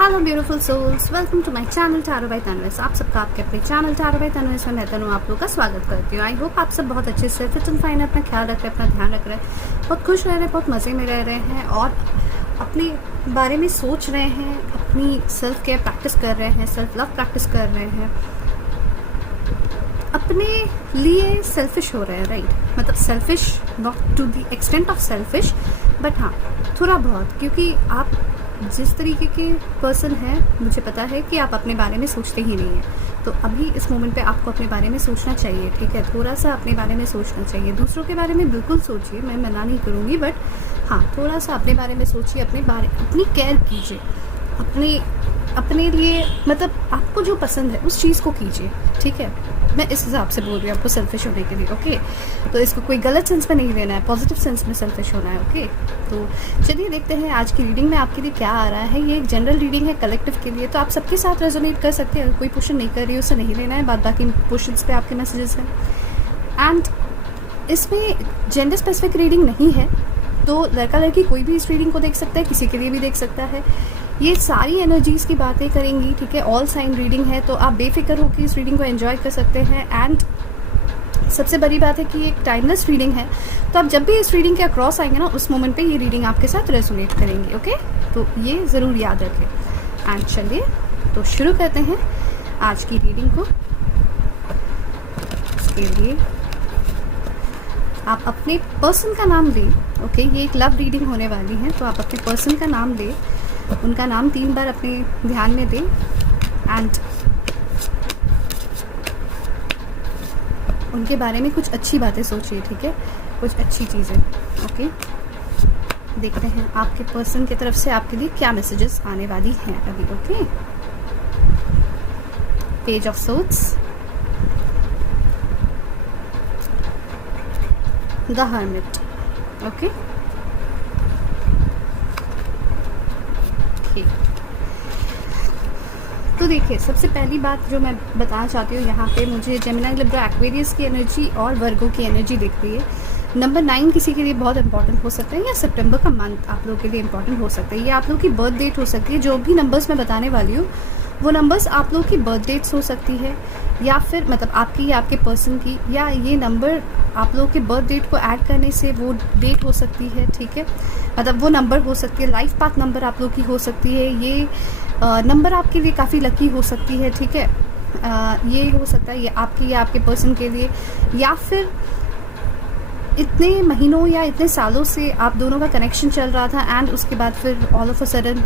Hello beautiful souls, welcome to my channel tarot by Tanvi's. आप सबका आपके अपने चैनल टैरो बाय तन्वीस में मैं तनु आप लोगों का स्वागत करती हूँ। आई होप आप सब बहुत अच्छे से फिट एंड फाइन, अपना ख्याल रख रहे हैं, अपना ध्यान रख रहे हैं, बहुत खुश रह रहे हैं, बहुत मज़े में रह रहे हैं और अपने बारे में सोच रहे हैं, अपनी सेल्फ केयर प्रैक्टिस कर रहे हैं, सेल्फ लव प्रैक्टिस कर रहे हैं, अपने लिए सेल्फिश हो रहे हैं। राइट, मतलब selfish not to the extent of selfish, but हाँ थोड़ा बहुत, क्योंकि आप जिस तरीके के पर्सन हैं मुझे पता है कि आप अपने बारे में सोचते ही नहीं हैं। तो अभी इस मोमेंट पे आपको अपने बारे में सोचना चाहिए, ठीक है, थोड़ा सा अपने बारे में सोचना चाहिए। दूसरों के बारे में बिल्कुल सोचिए, मैं मना नहीं करूँगी, बट हाँ थोड़ा सा अपने बारे में सोचिए, अपनी केयर कीजिए, अपने लिए, मतलब आपको जो पसंद है उस चीज़ को कीजिए, ठीक है। मैं इस हिसाब से बोल रही हूँ आपको सेल्फिश होने के लिए, ओके। तो इसको कोई गलत सेंस में नहीं लेना है, पॉजिटिव सेंस में सेल्फिश होना है, ओके। तो चलिए देखते हैं आज की रीडिंग में आपके लिए क्या आ रहा है। ये एक जनरल रीडिंग है कलेक्टिव के लिए, तो आप सबके साथ रेजोनेट कर सकते हैं। कोई क्वेश्चन नहीं कर रही है उसे नहीं लेना है, बाद बाकी क्वेश्चंस पे आपके मैसेजेस हैं। एंड इसमें जेंडर स्पेसिफिक रीडिंग नहीं है, तो लड़का लड़की कोई भी इस रीडिंग को देख सकता है, किसी के लिए भी देख सकता है। ये सारी एनर्जीज़ की बातें करेंगी, ठीक है। ऑल साइन रीडिंग है, तो आप बेफिक्र होकर इस रीडिंग को एंजॉय कर सकते हैं। एंड सबसे बड़ी बात है कि एक टाइमलेस रीडिंग है, तो आप जब भी इस रीडिंग के अक्रॉस आएंगे ना, उस मोमेंट पे ये रीडिंग आपके साथ रेजोनेट करेंगी, ओके। तो ये ज़रूर याद रखें। एंड चलिए तो शुरू करते हैं आज की रीडिंग को। इसके लिए आप अपने पर्सन का नाम दें, ओके। ये एक लव रीडिंग होने वाली है, तो आप अपने पर्सन का नाम दें, उनका नाम 3 बार अपने ध्यान में दें एंड उनके बारे में कुछ अच्छी बातें सोचिए, ठीक है, कुछ अच्छी चीज़ें, ओके। देखते हैं आपके पर्सन की तरफ से आपके लिए क्या मैसेजेस आने वाली हैं अभी, okay. Page of swords, the hermit, okay. तो देखिए, सबसे पहली बात जो मैं बताना चाहती हूँ, यहाँ पे मुझे जेमिनी, लिब्रा, एक्वेरियस की एनर्जी और वर्गो की एनर्जी दिख रही है। नंबर 9 किसी के लिए बहुत इंपॉर्टेंट हो सकता है, या सितंबर का मंथ आप लोगों के लिए इंपॉर्टेंट हो सकता है। ये आप लोगों की बर्थ डेट हो सकती है। जो भी नंबर्स मैं बताने वाली हूँ वो नंबर्स आप लोगों की बर्थ डेट्स हो सकती है, या फिर मतलब आपकी या आपके पर्सन की, या ये नंबर आप लोगों के बर्थ डेट को ऐड करने से वो डेट हो सकती है, ठीक है। मतलब वो नंबर हो सकती है, लाइफ पाथ नंबर आप लोगों की हो सकती है। ये नंबर आपके लिए काफ़ी लकी हो सकती है, ठीक है। ये हो सकता है ये आपकी या आपके पर्सन के लिए, या फिर इतने महीनों या इतने सालों से आप दोनों का कनेक्शन चल रहा था एंड उसके बाद फिर ऑल ऑफ अ सडन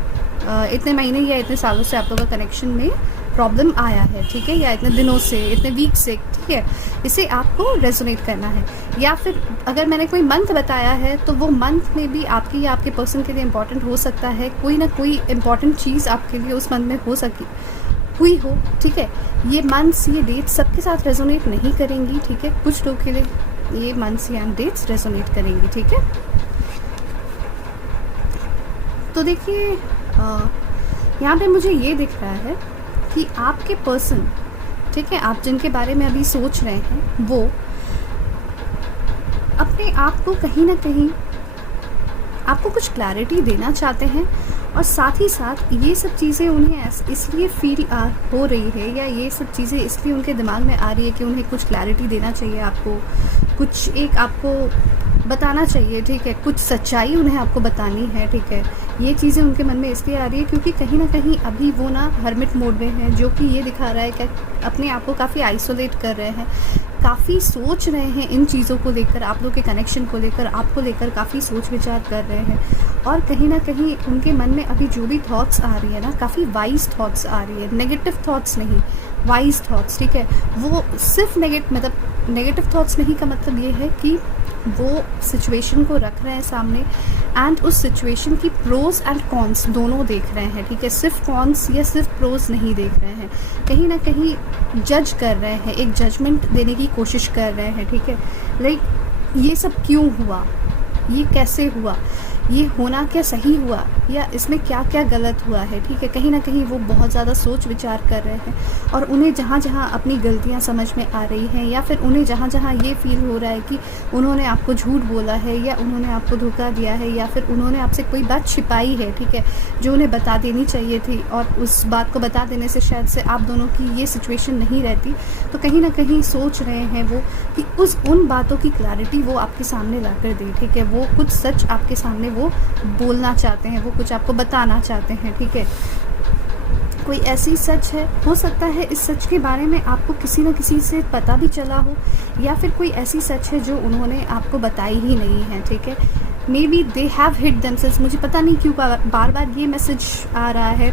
इतने महीने या इतने सालों से आप लोगों का कनेक्शन में प्रॉब्लम आया है, ठीक है, या इतने दिनों से, इतने वीक से, ठीक है। इसे आपको रेजोनेट करना है। या फिर अगर मैंने कोई मंथ बताया है तो वो मंथ में भी आपकी या आपके पर्सन के लिए इम्पॉर्टेंट हो सकता है। कोई ना कोई इम्पॉर्टेंट चीज़ आपके लिए उस मंथ में हुई हो, ठीक है। ये मंथ्स, ये डेट्स सबके साथ रेजोनेट नहीं करेंगी, ठीक है। कुछ लोग के लिए ये मंथ्स या डेट्स रेजोनेट करेंगी, ठीक है। तो देखिए, यहाँ पे मुझे ये दिख रहा है कि आपके पर्सन, ठीक है, आप जिनके बारे में अभी सोच रहे हैं, वो अपने आप को कहीं ना कहीं आपको कुछ क्लैरिटी देना चाहते हैं, और साथ ही साथ ये सब चीज़ें उन्हें इसलिए फील हो रही है, या ये सब चीज़ें इसलिए उनके दिमाग में आ रही है कि उन्हें कुछ क्लैरिटी देना चाहिए, आपको कुछ एक आपको बताना चाहिए, ठीक है, कुछ सच्चाई उन्हें आपको बतानी है, ठीक है। ये चीज़ें उनके मन में इसलिए आ रही है क्योंकि कहीं ना कहीं अभी वो ना हर्मिट मोड में है, जो कि ये दिखा रहा है कि अपने आप को काफ़ी आइसोलेट कर रहे हैं, काफ़ी सोच रहे हैं इन चीज़ों को लेकर, आप लोग के कनेक्शन को लेकर, आपको लेकर काफ़ी सोच विचार कर रहे हैं। और कहीं ना कहीं उनके मन में अभी जो भी थॉट्स आ रही है ना, काफ़ी वाइज थॉट्स आ रही है, नेगेटिव थॉट्स नहीं, वाइज थॉट्स, ठीक है। वो सिर्फ नेगेटिव थॉट्स नहीं का मतलब ये है कि वो सिचुएशन को रख रहे हैं सामने एंड उस सिचुएशन की प्रोज एंड कॉन्स दोनों देख रहे हैं, ठीक है। सिर्फ कॉन्स या सिर्फ प्रोज नहीं देख रहे हैं, कहीं ना कहीं जज कर रहे हैं, एक जजमेंट देने की कोशिश कर रहे हैं, ठीक है। लाइक ये सब क्यों हुआ, ये कैसे हुआ, ये होना क्या सही हुआ या इसमें क्या क्या गलत हुआ है, ठीक है। कहीं ना कहीं वो बहुत ज़्यादा सोच विचार कर रहे हैं और उन्हें जहाँ जहाँ अपनी गलतियाँ समझ में आ रही हैं या फिर उन्हें जहाँ जहाँ ये फील हो रहा है कि उन्होंने आपको झूठ बोला है या उन्होंने आपको धोखा दिया है या फिर उन्होंने आपसे कोई बात छिपाई है, ठीक है, जो उन्हें बता देनी चाहिए थी और उस बात को बता देने से शायद से आप दोनों की ये सिचुएशन नहीं रहती, तो कहीं ना कहीं सोच रहे हैं वो कि उन बातों की क्लैरिटी वो आपके सामने ला कर दे, ठीक है। वो कुछ सच आपके सामने वो बोलना चाहते हैं, वो कुछ आपको बताना चाहते हैं, ठीक है। कोई ऐसी सच है, हो सकता है इस सच के बारे में आपको किसी न किसी से पता भी चला हो या फिर कोई ऐसी सच है जो उन्होंने आपको बताई ही नहीं है, ठीक है। May be they have hid themselves. मुझे पता नहीं क्यों बार बार ये मैसेज आ रहा है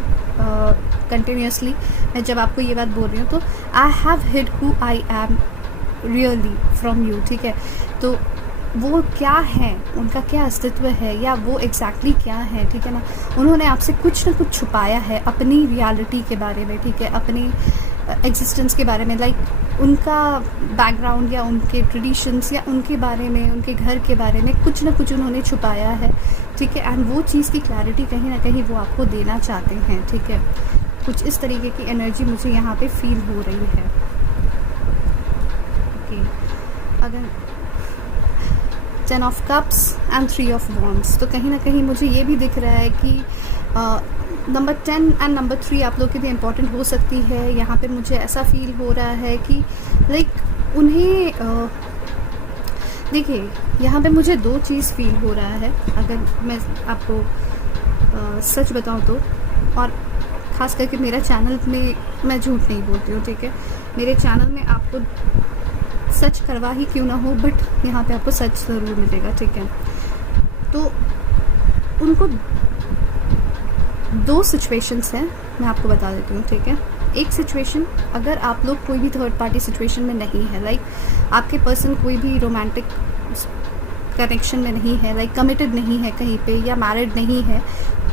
कंटिन्यूसली मैं जब आपको ये बात बोल रही हूँ, तो I have hid who I am really from you, ठीक है। तो वो क्या है, उनका क्या अस्तित्व है या वो एग्जैक्टली क्या है, ठीक है ना। उन्होंने आपसे कुछ ना कुछ छुपाया है अपनी रियलिटी के बारे में, ठीक है, अपनी एग्जिस्टेंस के बारे में, लाइक उनका बैकग्राउंड या उनके ट्रेडिशंस या उनके बारे में, उनके घर के बारे में कुछ ना कुछ उन्होंने छुपाया है, ठीक है। एंड वो चीज़ की क्लैरिटी कहीं ना कहीं वो आपको देना चाहते हैं, ठीक है। कुछ इस तरीके की एनर्जी मुझे यहाँ पे फील हो रही है। ओके, अगर 10 of cups and 3 of wands, तो कहीं ना कहीं मुझे ये भी दिख रहा है कि नंबर 10 एंड नंबर 3 आप लोग के लिए इम्पॉर्टेंट हो सकती है। यहाँ पे मुझे ऐसा फील हो रहा है कि लाइक उन्हें देखिए, यहाँ पे मुझे 2 चीज़ फील हो रहा है अगर मैं आपको सच बताऊँ तो, और ख़ास करके मेरा चैनल में मैं झूठ नहीं बोलती हूँ, ठीक है। मेरे चैनल में आपको सच करवा ही क्यों ना हो, बट यहाँ पे आपको सच ज़रूर मिलेगा, ठीक है। तो उनको 2 सिचुएशंस हैं, मैं आपको बता देती हूँ, ठीक है। एक सिचुएशन, अगर आप लोग कोई भी थर्ड पार्टी सिचुएशन में नहीं है, लाइक आपके पर्सन कोई भी रोमांटिक कनेक्शन में नहीं है, लाइक कमिटेड नहीं है कहीं पे या मैरिड नहीं है,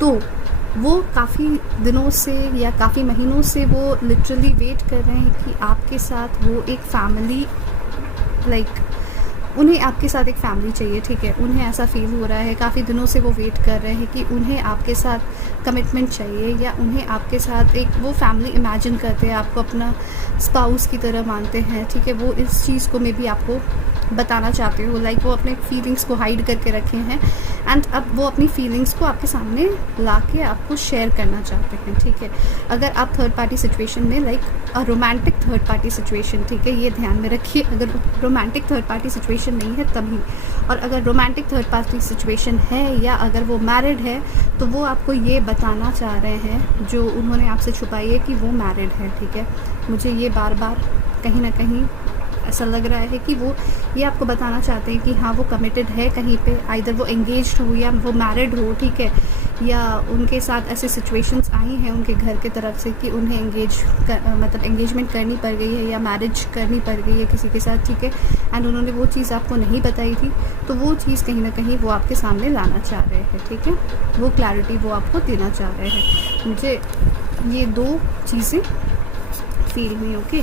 तो वो काफ़ी दिनों से या काफ़ी महीनों से वो लिटरली वेट कर रहे हैं कि आपके साथ वो एक फैमिली, लाइक उन्हें आपके साथ एक फैमिली चाहिए, ठीक है। उन्हें ऐसा फील हो रहा है, काफ़ी दिनों से वो वेट कर रहे हैं कि उन्हें आपके साथ कमिटमेंट चाहिए या उन्हें आपके साथ एक वो फैमिली इमेजिन करते हैं, आपको अपना स्पाउस की तरह मानते हैं, ठीक है। वो इस चीज़ को मे बी आपको बताना चाहते हो, लाइक वो अपने फीलिंग्स को हाइड करके रखे हैं एंड अब वो अपनी फीलिंग्स को आपके सामने ला के आपको शेयर करना चाहते हैं, ठीक है। अगर आप थर्ड पार्टी सिचुएशन में, like a romantic third party situation, ठीक है, ये ध्यान में रखिए। अगर रोमांटिक थर्ड पार्टी सिचुएशन नहीं है तभी, और अगर रोमांटिक थर्ड पार्टी सिचुएशन है या अगर वो मैरिड है, तो वो आपको ये बताना चाह रहे हैं जो उन्होंने आपसे छुपाई है कि वो मैरिड है, ठीक है। मुझे ये बार बार कहीं ना कहीं ऐसा लग रहा है कि वो ये आपको बताना चाहते हैं कि हाँ वो कमिटेड है कहीं पे, आइदर वो एंगेज्ड हो या वो मैरिड हो, ठीक है, या उनके साथ ऐसे सिचुएशंस आई हैं उनके घर की तरफ से कि उन्हें मतलब एंगेजमेंट करनी पड़ गई है या मैरिज करनी पड़ गई है किसी के साथ, ठीक है, एंड उन्होंने वो चीज़ आपको नहीं बताई थी, तो वो चीज़ कहीं ना कहीं वो आपके सामने लाना चाह रहे हैं, ठीक है। वो क्लैरिटी वो आपको देना चाह रहे हैं। मुझे ये 2 चीज़ें फील हुई, ओके।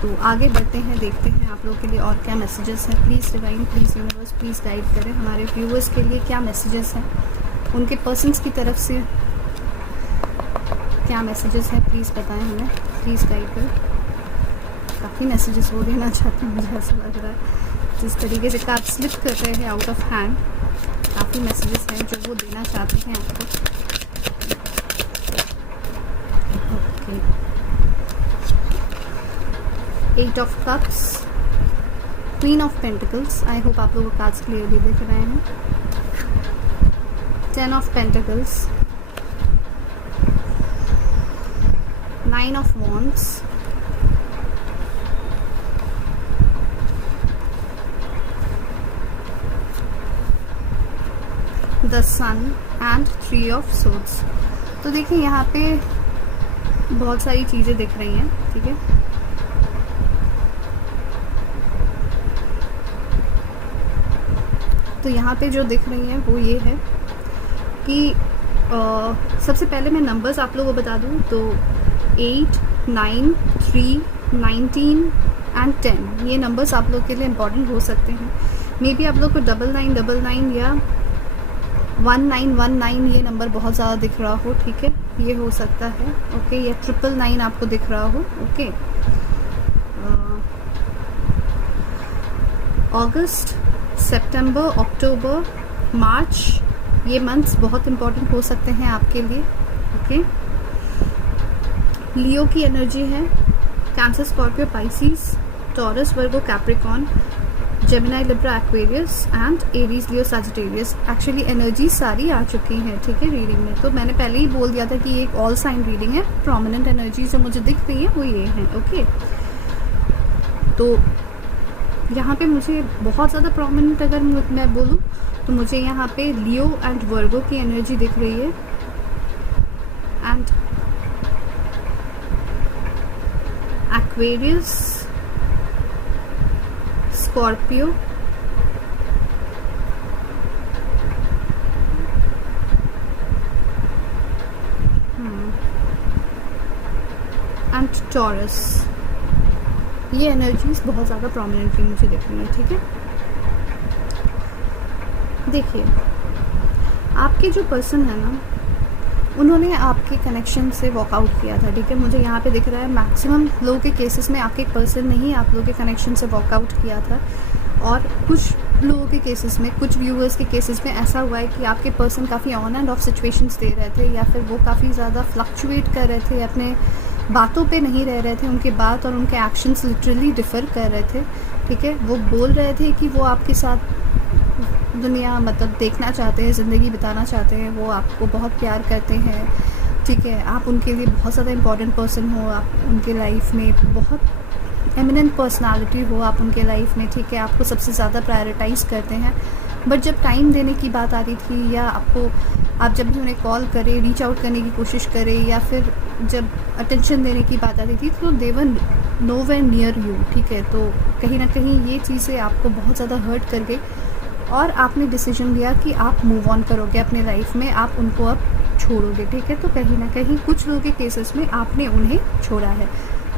तो आगे बढ़ते हैं, देखते हैं आप लोगों के लिए और क्या मैसेजेस हैं। Please divine, please universe, please guide करें हमारे व्यूअर्स के लिए क्या मैसेजेस हैं, उनके पर्सन्स की तरफ से क्या मैसेजेस हैं, प्लीज़ बताएं हमें, प्लीज़ गाइड करें। काफ़ी मैसेजेस वो देना चाहते हैं, मुझे ऐसा लग रहा है जिस तरीके से कार्ड स्लिप कर रहे हैं आउट ऑफ हैंड, काफ़ी मैसेजेस हैं जो वो देना चाहते हैं आपको। Okay, 8 of cups, queen of pentacles, I hope आप लोगों को कार्ड्स क्लियरली दिख रहे हैं। 10 of pentacles, 9 of wands, the sun and 3 of swords. तो देखिए यहाँ पे बहुत सारी चीज़ें दिख रही हैं, ठीक है। तो यहाँ पे जो दिख रही हैं वो ये है कि सबसे पहले मैं नंबर्स आप लोगों को बता दूँ तो 8, 9, 3, 19 एंड 10, ये नंबर्स आप लोग के लिए इम्पॉर्टेंट हो सकते हैं। मे बी आप लोग को 9999 या 1919 ये नंबर बहुत ज़्यादा दिख रहा हो, ठीक है, ये हो सकता है, ओके, या 999 आपको दिख रहा हो, ओके। अगस्त, सितंबर, अक्टूबर, मार्च, ये मंथ्स बहुत इंपॉर्टेंट हो सकते हैं आपके लिए, ओके। लियो की एनर्जी है, cancer, Scorpio, Pisces, taurus, Virgo, Capricorn, Gemini, Libra, Aquarius and Aries, Leo, Sagittarius. Actually energy सारी आ चुकी हैं, ठीक है, रीडिंग में। तो मैंने पहले ही बोल दिया था कि ये एक ऑल साइन रीडिंग है। प्रोमिनेंट एनर्जी जो मुझे दिख रही है वो ये हैं, ओके। तो यहाँ पे मुझे बहुत ज़्यादा प्रोमिनेंट अगर मैं बोलूँ तो मुझे यहाँ पे लियो एंड वर्गो की एनर्जी दिख रही है, and Aquarius, Scorpio, and taurus, ये एनर्जीज बहुत ज़्यादा प्रोमिनेंटली मुझे दिख रही है, ठीक है। देखिए, आपके जो पर्सन है ना, उन्होंने आपके कनेक्शन से वॉकआउट किया था, ठीक है। मुझे यहाँ पे दिख रहा है मैक्सिमम लोगों के केसेस में आपके पर्सन ने ही आप लोगों के कनेक्शन से वॉकआउट किया था, और कुछ लोगों के केसेस में, कुछ व्यूअर्स के केसेस में ऐसा हुआ है कि आपके पर्सन काफ़ी ऑन एंड ऑफ सिचुएशंस दे रहे थे, या फिर वो काफ़ी ज़्यादा फ्लक्चुएट कर रहे थे, अपने बातों पे नहीं रह रहे थे, उनके बात और उनके एक्शंस लिटरली डिफ़र कर रहे थे, ठीक है। वो बोल रहे थे कि वो आपके साथ दुनिया मतलब देखना चाहते हैं, ज़िंदगी बिताना चाहते हैं, वो आपको बहुत प्यार करते हैं, ठीक है, आप उनके लिए बहुत ज़्यादा इम्पॉर्टेंट पर्सन हो, आप उनके लाइफ में बहुत एमिनेंट पर्सनालिटी हो आप उनके लाइफ में, ठीक है, आपको सबसे ज़्यादा प्रायोरिटाइज़ करते हैं। बट जब टाइम देने की बात आती थी, या आप जब भी उन्हें कॉल करें, रीच आउट करने की कोशिश करें, या फिर जब अटेंशन देने की बात आती थी, तो दे वर नोवेयर नियर यू, ठीक है। तो कहीं ना कहीं ये चीज़ें आपको बहुत ज़्यादा हर्ट कर गई, और आपने डिसीजन लिया कि आप मूव ऑन करोगे अपने लाइफ में, आप उनको अब छोड़ोगे, ठीक है। तो कहीं ना कहीं कुछ लोगों के केसेस में आपने उन्हें छोड़ा है,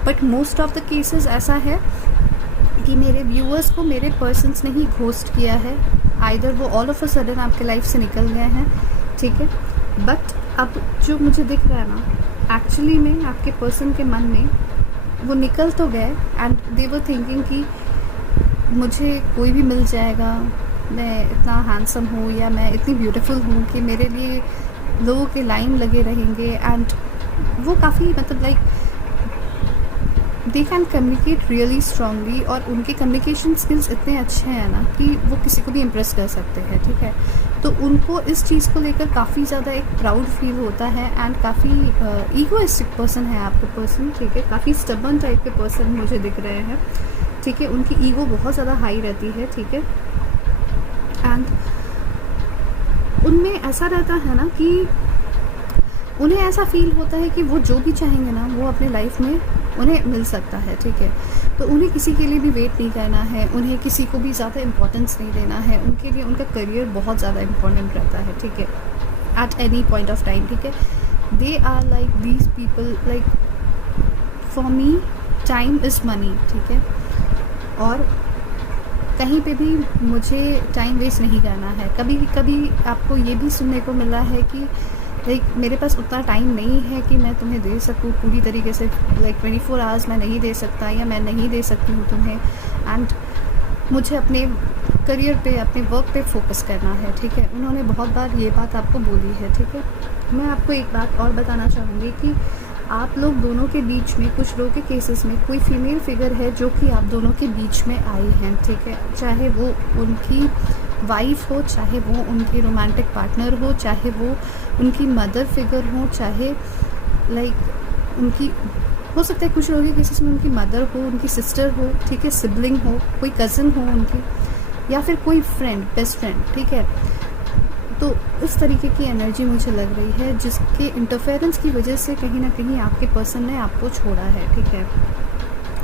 but most of the cases ऐसा है कि मेरे व्यूअर्स को मेरे पर्सन्स ने ही घोस्ट किया है, आइदर वो ऑल ऑफ अ सडन आपके लाइफ से निकल गए हैं, ठीक है। बट अब जो मुझे दिख रहा है ना, एक्चुअली में आपके पर्सन के मन में वो निकल तो गए, एंड दे वर थिंकिंग कि मुझे कोई भी मिल जाएगा, मैं इतना हैंडसम हूँ, या मैं इतनी ब्यूटीफुल हूँ कि मेरे लिए लोगों के लाइन लगे रहेंगे, एंड वो काफ़ी मतलब like they can communicate really strongly, और उनके कम्युनिकेशन स्किल्स इतने अच्छे हैं ना कि वो किसी को भी इम्प्रेस कर सकते हैं, ठीक है। तो उनको इस चीज़ को लेकर काफ़ी ज़्यादा एक प्राउड फील होता है, एंड काफ़ी ईगोइस्टिक पर्सन है आपके पर्सन, ठीक है, काफ़ी स्टबर्न टाइप के पर्सन मुझे दिख रहे हैं, ठीक है। उनकी ईगो बहुत ज़्यादा हाई रहती है, ठीक है, एंड उनमें ऐसा रहता है ना कि उन्हें ऐसा फील होता है कि वो जो भी चाहेंगे ना वो अपने लाइफ में उन्हें मिल सकता है, ठीक है। तो उन्हें किसी के लिए भी वेट नहीं करना है, उन्हें किसी को भी ज़्यादा इम्पोर्टेंस नहीं देना है, उनके लिए उनका करियर बहुत ज़्यादा इम्पोर्टेंट रहता है, ठीक है, at any point of time, ठीक है। They are like these people, like for me time is money, ठीक है, और कहीं पे भी मुझे टाइम वेस्ट नहीं करना है। कभी कभी आपको ये भी सुनने को मिला है कि लाइक मेरे पास उतना टाइम नहीं है कि मैं तुम्हें दे सकूँ पूरी तरीके से, लाइक 24 आवर्स मैं नहीं दे सकता, या मैं नहीं दे सकती हूँ तुम्हें, एंड मुझे अपने करियर पे, अपने वर्क पे फोकस करना है, ठीक है। उन्होंने बहुत बार ये बात आपको बोली है, ठीक है। मैं आपको एक बात और बताना चाहूँगी कि आप लोग दोनों के बीच में, कुछ लोगों के केसेस में कोई फीमेल फिगर है जो कि आप दोनों के बीच में आई हैं, ठीक है, चाहे वो उनकी वाइफ हो, चाहे वो उनकी रोमांटिक पार्टनर हो, चाहे वो उनकी मदर फिगर हो, चाहे लाइक उनकी, हो सकता है कुछ लोगों के केसेस में उनकी मदर हो, उनकी सिस्टर हो, ठीक है, सिबलिंग हो, कोई कज़न हो उनकी, या फिर कोई फ्रेंड, बेस्ट फ्रेंड, ठीक है। तो इस तरीके की एनर्जी मुझे लग रही है, जिसके इंटरफेरेंस की वजह से कहीं ना कहीं आपके पर्सन ने आपको छोड़ा है, ठीक है।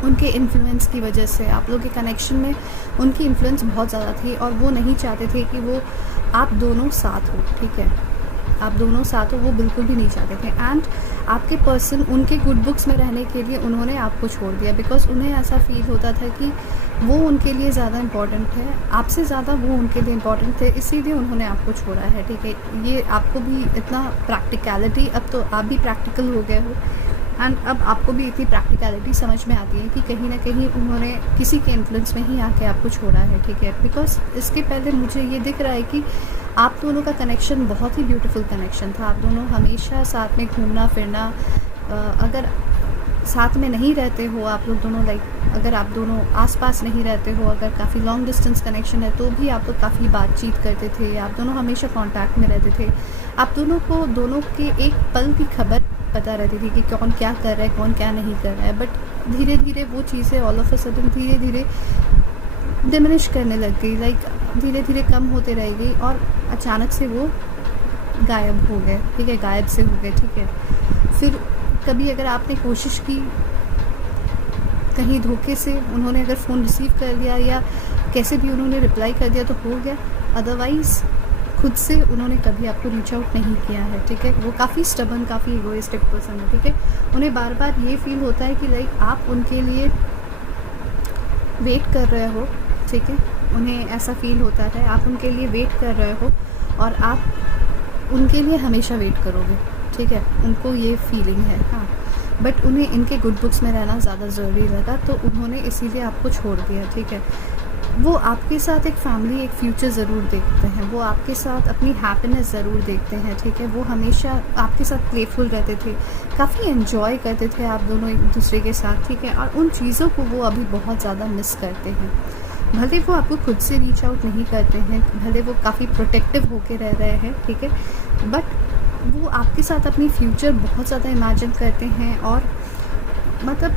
उनके इन्फ्लुएंस की वजह से आप लोग के कनेक्शन में उनकी इन्फ्लुएंस बहुत ज़्यादा थी, और वो नहीं चाहते थे कि वो आप दोनों साथ हो, ठीक है। आप दोनों साथ हो वो बिल्कुल भी नहीं चाहते थे। एंड आपके पर्सन उनके गुड बुक्स में रहने के लिए उन्होंने आपको छोड़ दिया, बिकॉज उन्हें ऐसा फील होता था कि वो उनके लिए ज़्यादा इम्पॉर्टेंट है, आपसे ज़्यादा वो उनके लिए इम्पॉर्टेंट थे, इसीलिए उन्होंने आपको छोड़ा है। ठीक है, ये आपको भी इतना प्रैक्टिकलिटी, अब तो आप भी प्रैक्टिकल हो गए हो एंड अब आपको भी इतनी प्रैक्टिकलिटी समझ में आती है कि कहीं ना कहीं उन्होंने किसी के इन्फ्लुएंस में ही आके आपको छोड़ा है। ठीक है, बिकॉज इसके पहले मुझे ये दिख रहा है कि आप दोनों का कनेक्शन बहुत ही ब्यूटीफुल कनेक्शन था। आप दोनों हमेशा साथ में घूमना फिरना, अगर साथ में नहीं रहते हो आप लोग दोनों, लाइक अगर आप दोनों आसपास नहीं रहते हो, अगर काफ़ी लॉन्ग डिस्टेंस कनेक्शन है तो भी आप लोग काफ़ी बातचीत करते थे, आप दोनों हमेशा कांटेक्ट में रहते थे। आप दोनों को दोनों के एक पल की खबर पता रहती थी कि कौन क्या कर रहा है, कौन क्या नहीं कर रहा है। बट धीरे धीरे वो चीज़ें ऑल ऑफ अ सडन धीरे धीरे डिमिनिश करने लग गई, लाइक धीरे धीरे कम होते रह गई और अचानक से वो गायब हो गए। ठीक है, गायब से हो गए। ठीक है, फिर कभी अगर आपने कोशिश की, कहीं धोखे से उन्होंने अगर फ़ोन रिसीव कर लिया या कैसे भी उन्होंने रिप्लाई कर दिया तो हो गया, अदरवाइज़ खुद से उन्होंने कभी आपको रीच आउट नहीं किया है। ठीक है, वो काफ़ी स्टबन, काफ़ी इगोइस्टिक पर्सन है। ठीक है, उन्हें बार बार ये फील होता है कि लाइक आप उनके लिए वेट कर रहे हो। ठीक है, उन्हें ऐसा फील होता है आप उनके लिए वेट कर रहे हो और आप उनके लिए हमेशा वेट करोगे। ठीक है, उनको ये फीलिंग है। हाँ, बट उन्हें इनके गुड बुक्स में रहना ज़्यादा ज़रूरी लगा तो उन्होंने इसीलिए आपको छोड़ दिया। ठीक है, वो आपके साथ एक फैमिली, एक फ्यूचर ज़रूर देखते हैं, वो आपके साथ अपनी हैप्पीनेस ज़रूर देखते हैं। ठीक है, वो हमेशा आपके साथ प्लेफुल रहते थे, काफ़ी एंजॉय करते थे आप दोनों एक दूसरे के साथ। ठीक है, और उन चीज़ों को वो अभी बहुत ज़्यादा मिस करते हैं। भले वो आपको खुद से रीच आउट नहीं करते हैं, भले वो काफ़ी प्रोटेक्टिव होके रह रहे हैं। ठीक है, बट वो आपके साथ अपनी फ्यूचर बहुत ज़्यादा इमेजिन करते हैं और मतलब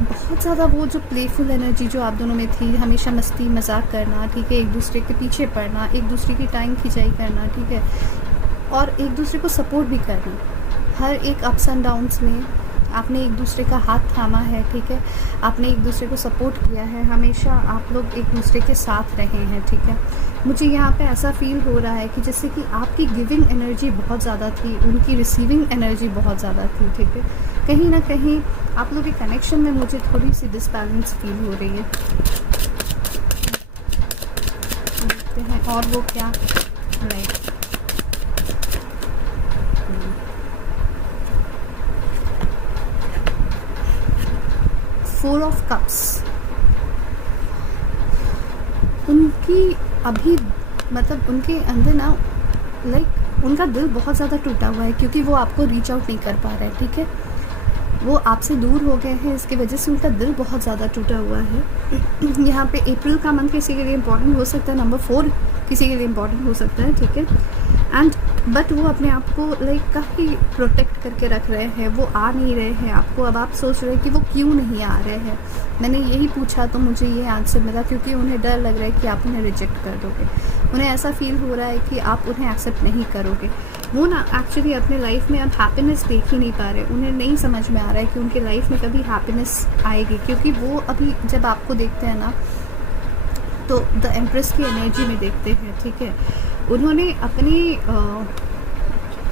बहुत ज़्यादा वो जो प्लेफुल एनर्जी जो आप दोनों में थी, हमेशा मस्ती मजाक करना, ठीक है, एक दूसरे के पीछे पड़ना, एक दूसरे की टाइम खिंचाई करना, ठीक है, और एक दूसरे को सपोर्ट भी करना, हर एक अप्स एंड डाउन्स में आपने एक दूसरे का हाथ थामा है। ठीक है, आपने एक दूसरे को सपोर्ट किया है, हमेशा आप लोग एक दूसरे के साथ रहे हैं। ठीक है, मुझे यहाँ पे ऐसा फील हो रहा है कि जैसे कि आपकी गिविंग एनर्जी बहुत ज़्यादा थी, उनकी रिसीविंग एनर्जी बहुत ज़्यादा थी। ठीक है, कहीं ना कहीं आप लोग के कनेक्शन में मुझे थोड़ी सी डिसबैलेंस फील हो रही है। देखते हैं और वो क्या राइट। फोर ऑफ कप्स, उनकी अभी मतलब उनके अंदर ना लाइक उनका दिल बहुत ज़्यादा टूटा हुआ है क्योंकि वो आपको रीच आउट नहीं कर पा रहे हैं। ठीक है, वो आपसे दूर हो गए हैं, इसकी वजह से उनका दिल बहुत ज़्यादा टूटा हुआ है। यहाँ पे अप्रैल का मंथ किसी के लिए इम्पॉर्टेंट हो सकता है, नंबर 4 किसी के लिए इम्पॉर्टेंट हो सकता है। ठीक है, एंड बट वो अपने आप को लाइक काफ़ी प्रोटेक्ट करके रख रहे हैं, वो आ नहीं रहे हैं आपको। अब आप सोच रहे हैं कि वो क्यों नहीं आ रहे हैं। मैंने यही पूछा तो मुझे ये आंसर मिला, क्योंकि उन्हें डर लग रहा है कि आप उन्हें रिजेक्ट कर दोगे। उन्हें ऐसा फील हो रहा है कि आप उन्हें एक्सेप्ट नहीं करोगे। वो ना एक्चुअली अपने लाइफ में अब हैप्पीनेस देख ही नहीं पा रहे, उन्हें नहीं समझ में आ रहा है कि उनके लाइफ में कभी हैप्पीनेस आएगी, क्योंकि वो अभी जब आपको देखते हैं ना तो द एम्प्रेस की एनर्जी में देखते हैं। ठीक है, उन्होंने अपनी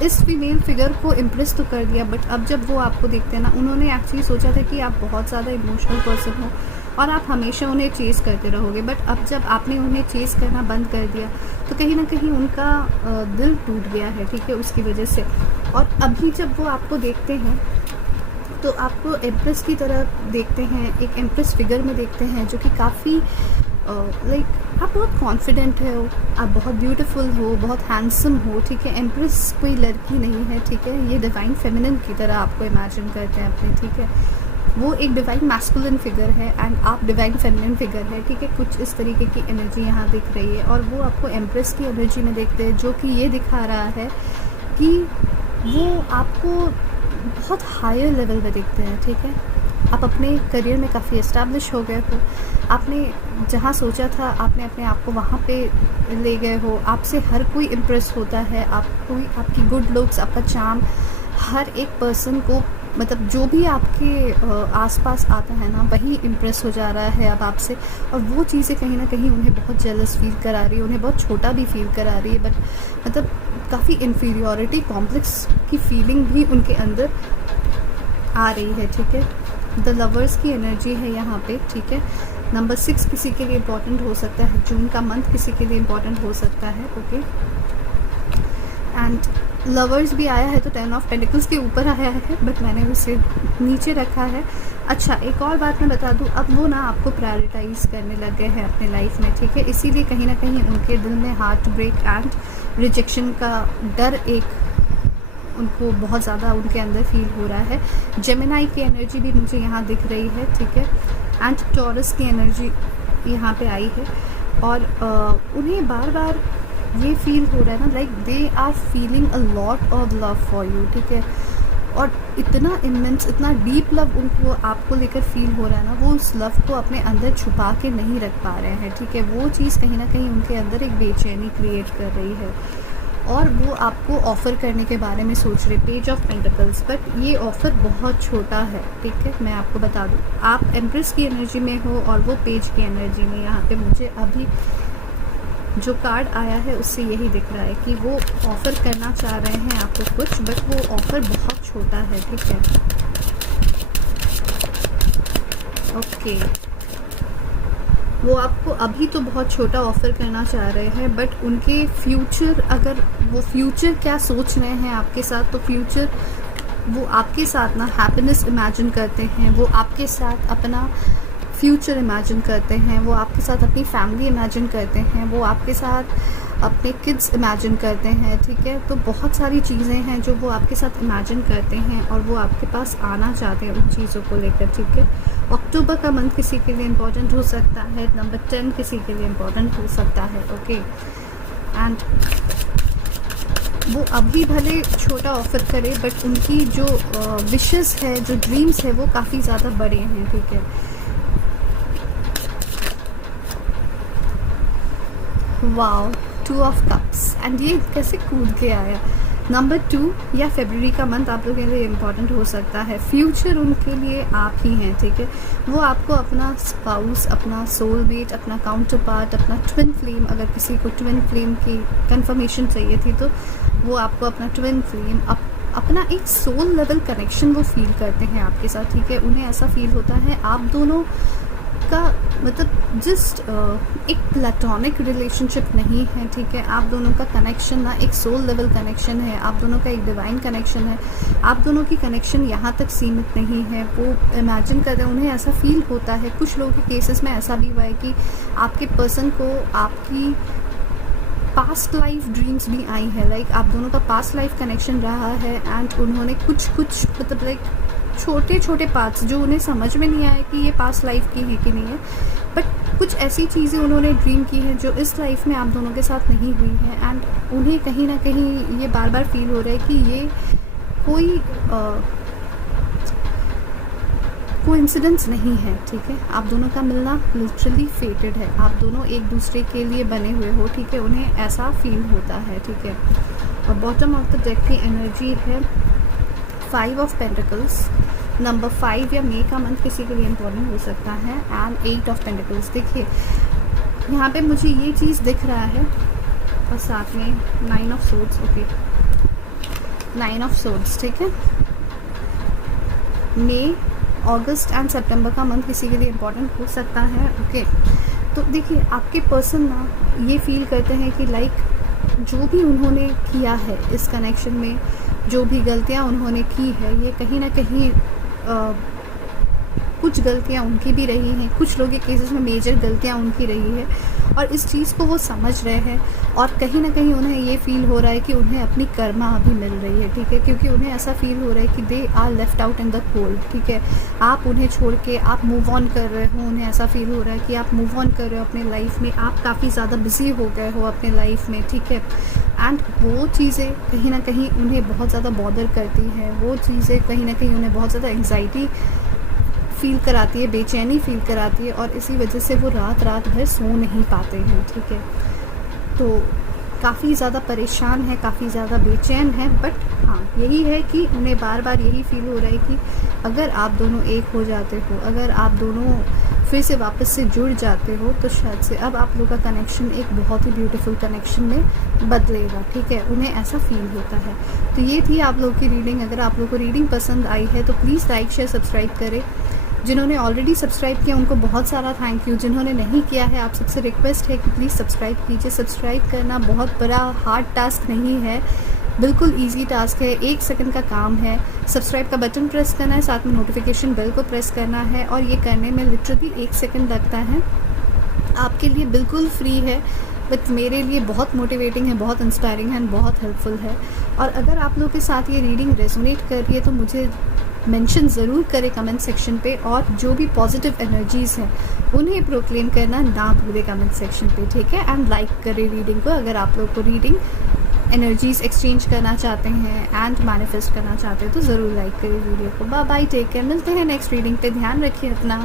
इस फीमेल फिगर को इम्प्रेस तो कर दिया, बट अब जब वो आपको देखते हैं ना, उन्होंने एक्चुअली सोचा था कि आप बहुत ज़्यादा इमोशनल पर्सन हो और आप हमेशा उन्हें चेज़ करते रहोगे, बट अब जब आपने उन्हें चेज़ करना बंद कर दिया तो कहीं ना कहीं उनका दिल टूट गया है। ठीक है, उसकी वजह से। और अभी जब वो आपको देखते हैं तो आपको एम्प्रेस की तरह देखते हैं, एक एम्प्रेस फिगर में देखते हैं जो कि काफ़ी लाइक आप बहुत कॉन्फिडेंट हो, आप बहुत ब्यूटीफुल हो, बहुत हैंडसम हो। ठीक है, एम्प्रेस कोई लड़की नहीं है। ठीक है, ये डिवाइन फेमिनिन की तरह आपको इमेजिन करते हैं अपने। ठीक है, वो एक डिवाइन मैस्कुलिन फिगर है एंड आप डिवाइन फेमिनिन फिगर है। ठीक है, कुछ इस तरीके की एनर्जी यहाँ दिख रही है और वो आपको एम्प्रेस की एनर्जी में देखते हैं, जो कि ये दिखा रहा है कि वो आपको बहुत हायर लेवल पे देखते हैं। ठीक है, आप अपने करियर में काफ़ी इस्टेब्लिश हो गए हो, आपने जहाँ सोचा था आपने अपने आप को वहाँ पे ले गए हो, आपसे हर कोई इम्प्रेस होता है, आपकी गुड लुक्स, आपका चार्म, हर एक पर्सन को मतलब जो भी आपके आसपास आता है ना वही इम्प्रेस हो जा रहा है अब आपसे, और वो चीज़ें कहीं ना कहीं उन्हें बहुत जेलस फील करा रही है, उन्हें बहुत छोटा भी फील करा रही है। बट मतलब काफ़ी इन्फीरियॉरिटी कॉम्प्लेक्स की फीलिंग भी उनके अंदर आ रही है, ठीक है। द लवर्स की एनर्जी है यहाँ पे, ठीक है। नंबर 6 किसी के लिए इम्पॉर्टेंट हो सकता है, जून का मंथ किसी के लिए इम्पॉर्टेंट हो सकता है, ओके। एंड लवर्स भी आया है तो 10 ऑफ पेंटिकल्स के ऊपर आया है, बट मैंने उसे नीचे रखा है। अच्छा, एक और बात मैं बता दूं, अब वो ना आपको प्रायोरिटाइज करने लग गए हैं अपने लाइफ में, ठीक है। इसीलिए कहीं ना कहीं उनके दिल में हार्ट ब्रेक एंड रिजेक्शन का डर एक उनको बहुत ज़्यादा उनके अंदर फील हो रहा है। जेमिनाई की एनर्जी भी मुझे यहाँ दिख रही है, ठीक है। एंड टॉरस की एनर्जी यहाँ पे आई है, और उन्हें बार बार ये फील हो रहा है ना, like they are feeling a lot of love for you, ठीक है। और इतना इमेंस, इतना डीप लव उनको आपको लेकर फील हो रहा है ना, वो उस लव को अपने अंदर छुपा के नहीं रख पा रहे हैं, ठीक है। वो चीज़ कहीं ना कहीं उनके अंदर एक बेचैनी क्रिएट कर रही है, और वो आपको ऑफ़र करने के बारे में सोच रहे, पेज ऑफ पेंटिकल्स। बट ये ऑफ़र बहुत छोटा है, ठीक है। मैं आपको बता दूँ, आप एम्प्रेस की एनर्जी में हो और वो पेज की एनर्जी में। यहाँ पे मुझे अभी जो कार्ड आया है उससे यही दिख रहा है कि वो ऑफ़र करना चाह रहे हैं आपको कुछ, बट वो ऑफ़र बहुत छोटा है, ठीक है, ओके। वो आपको अभी तो बहुत छोटा ऑफ़र करना चाह रहे हैं, बट उनके फ्यूचर, अगर वो फ्यूचर क्या सोच रहे हैं आपके साथ, तो फ्यूचर वो आपके साथ ना हैप्पीनेस इमेजिन करते हैं, वो आपके साथ अपना फ्यूचर इमेजिन करते हैं, वो आपके साथ अपनी फैमिली इमेजिन करते हैं, वो आपके साथ अपने किड्स इमेजिन करते हैं, ठीक है। तो बहुत सारी चीज़ें हैं जो वो आपके साथ इमेजिन करते हैं, और वो आपके पास आना चाहते हैं उन चीज़ों को लेकर, ठीक है। अक्टूबर का मंथ किसी के लिए इम्पोर्टेंट हो सकता है, नंबर 10 किसी के लिए इम्पोर्टेंट हो सकता है, ओके। एंड वो अभी भले छोटा ऑफ़र करे, बट उनकी जो विशेस है, जो ड्रीम्स है, वो काफ़ी ज़्यादा बड़े हैं, ठीक है। वाओ, 2 ऑफ कप्स, एंड ये कैसे कूद के आया। नंबर 2 या फरवरी का मंथ आप लोगों के लिए इम्पॉर्टेंट हो सकता है। फ्यूचर उनके लिए आप ही हैं, ठीक है। वो आपको अपना स्पाउस, अपना सोलमेट, अपना काउंटर पार्ट, अपना ट्विन फ्लेम, अगर किसी को ट्विन फ्लेम की कंफर्मेशन चाहिए थी तो वो आपको अपना ट्विन फ्लेम, अपना एक सोल लेवल कनेक्शन वो फील करते हैं आपके साथ, ठीक है। उन्हें ऐसा फील होता है आप दोनों का मतलब जस्ट एक प्लेटोनिक रिलेशनशिप नहीं है, ठीक है। आप दोनों का कनेक्शन ना एक सोल लेवल कनेक्शन है, आप दोनों का एक डिवाइन कनेक्शन है। आप दोनों की कनेक्शन यहाँ तक सीमित नहीं है, वो इमेजिन कर रहे हैं, उन्हें ऐसा फील होता है। कुछ लोगों के केसेस में ऐसा भी हुआ है कि आपके पर्सन को आपकी पास्ट लाइफ ड्रीम्स भी आई है, लाइक आप दोनों का पास्ट लाइफ कनेक्शन रहा है, एंड उन्होंने कुछ मतलब लाइक छोटे छोटे पार्ट्स जो उन्हें समझ में नहीं आया कि ये पास्ट लाइफ की है कि नहीं है, बट कुछ ऐसी चीज़ें उन्होंने ड्रीम की हैं जो इस लाइफ में आप दोनों के साथ नहीं हुई हैं, एंड उन्हें कहीं ना कहीं ये बार बार फील हो रहा है कि ये कोई कोइंसिडेंस नहीं है, ठीक है। आप दोनों का मिलना लिटरली फेटेड है, आप दोनों एक दूसरे के लिए बने हुए हो, ठीक है। उन्हें ऐसा फील होता है, ठीक है। और बॉटम ऑफ द डेक की एनर्जी है 5 ऑफ पेंटिकल्स। नंबर 5 या मई का मंथ किसी के लिए इम्पोर्टेंट हो सकता है, एंड 8 ऑफ पेंटिकल्स। देखिए यहाँ पे मुझे ये चीज़ दिख रहा है, और साथ में 9 of swords, okay, 9 of swords, ठीक है। मई, अगस्त एंड सितंबर का मंथ किसी के लिए इम्पोर्टेंट हो सकता है, ओके। तो देखिए आपके पर्सन ना ये फील करते हैं कि लाइक जो भी उन्होंने किया है इस कनेक्शन में, जो भी गलतियाँ उन्होंने की है, ये कहीं ना कहीं कुछ गलतियाँ उनकी भी रही हैं, कुछ लोगों के केसेस में मेजर गलतियाँ उनकी रही है, और इस चीज़ को वो समझ रहे हैं, और कहीं ना कहीं उन्हें ये फील हो रहा है कि उन्हें अपनी कर्मा अभी मिल रही है, ठीक है। क्योंकि उन्हें ऐसा फील हो रहा है कि they are left out in the cold, ठीक है। आप उन्हें छोड़ के आप मूव ऑन कर रहे हो, उन्हें ऐसा फील हो रहा है कि आप मूव ऑन कर रहे हो अपने लाइफ में, आप काफ़ी ज़्यादा बिजी हो गए हो अपने लाइफ में, ठीक है। एंड वो चीज़ें कहीं ना कहीं उन्हें बहुत ज़्यादा बॉदर करती हैं, वो चीज़ें कहीं ना कहीं उन्हें बहुत ज़्यादा एंग्जाइटी फील कराती है, बेचैनी फील कराती है, और इसी वजह से वो रात भर सो नहीं पाते हैं, ठीक है। तो काफ़ी ज़्यादा परेशान है, काफ़ी ज़्यादा बेचैन है, बट हाँ यही है कि उन्हें बार बार यही फील हो रहा है कि अगर आप दोनों एक हो जाते हो, अगर आप दोनों फिर से वापस से जुड़ जाते हो, तो शायद से अब आप लोगों का कनेक्शन एक बहुत ही ब्यूटीफुल कनेक्शन में बदलेगा, ठीक है। उन्हें ऐसा फील होता है। तो ये थी आप लोगों की रीडिंग। अगर आप लोगों को रीडिंग पसंद आई है तो प्लीज़ लाइक शेयर सब्सक्राइब करें। जिन्होंने ऑलरेडी सब्सक्राइब किया उनको बहुत सारा थैंक यू। जिन्होंने नहीं किया है, आप सबसे रिक्वेस्ट है कि प्लीज़ सब्सक्राइब कीजिए। सब्सक्राइब करना बहुत बड़ा हार्ड टास्क नहीं है, बिल्कुल इजी टास्क है, 1 सेकंड का काम है। सब्सक्राइब का बटन प्रेस करना है, साथ में नोटिफिकेशन बेल को प्रेस करना है, और ये करने में लिटरली 1 सेकंड लगता है। आपके लिए बिल्कुल फ्री है, बट मेरे लिए बहुत मोटिवेटिंग है, बहुत इंस्पायरिंग है एंड बहुत हेल्पफुल है। और अगर आप लोगों के साथ ये रीडिंग रेजोनेट कर रही है तो मुझे मेंशन ज़रूर करें कमेंट सेक्शन पे, और जो भी पॉजिटिव एनर्जीज़ हैं उन्हें प्रोक्लेम करना ना भूलें कमेंट सेक्शन पे, ठीक है। एंड लाइक करें रीडिंग को अगर आप लोग को रीडिंग एनर्जीज़ एक्सचेंज करना चाहते हैं एंड मैनिफेस्ट करना चाहते हैं तो ज़रूर लाइक करें वीडियो को। बाय बाय, टेक केयर, मिलते हैं नेक्स्ट रीडिंग पे। ध्यान रखिए अपना।